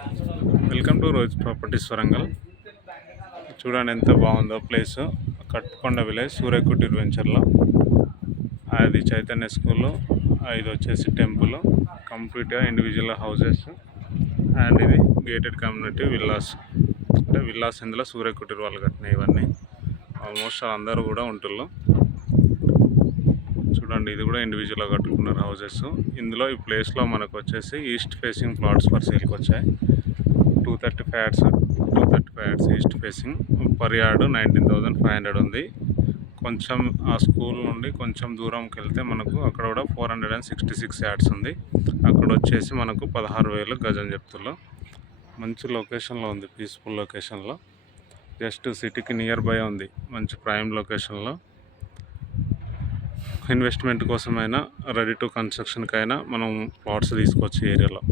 Welcome to rose properties Warangal. చూడండి ఎంత బాగుందో ప్లేస్. కట్కొండ విలేజ్ సూర్యకుటీర్ వెంచర్లో. అది చైతన్య స్కూలు, ఇది వచ్చేసి టెంపుల్, కంప్లీట్గా ఇండివిజువల్ హౌసెస్. అండ్ ఇది గేటెడ్ కమ్యూనిటీ విల్లాస్, అంటే విల్లాస్ ఇందులో సూర్యకుటీర్ వాళ్ళు కట్టినాయి. ఇవన్నీ ఆల్మోస్ట్ అందరూ కూడా ఉంటున్నారు. చూడండి ఇది కూడా ఇండివిజువల్గా కట్టుకున్నారు హౌసెస్. ఇందులో ఈ ప్లేస్లో మనకు వచ్చేసి ఈస్ట్ ఫేసింగ్ ప్లాట్స్ ఫర్ సేల్కి వచ్చాయి. 235 yards east facing. Per yard 19,500 ఉంది. కొంచెం ఆ స్కూల్ నుండి కొంచెం దూరంకి వెళ్తే మనకు అక్కడ కూడా 466 యార్డ్స్ ఉంది. అక్కడ వచ్చేసి మనకు 16,000 గజం చెప్తున్నారు. మంచి లొకేషన్లో ఉంది, పీస్ఫుల్ లొకేషన్లో, జస్ట్ సిటీకి నియర్ బై ఉంది. మంచి ప్రైమ్ లొకేషన్లో ఇన్వెస్ట్మెంట్ కోసమైనా, రెడీ టు కన్స్ట్రక్షన్కైనా మనం ప్లాట్స్ తీసుకోవచ్చు ఈ ఏరియాలో.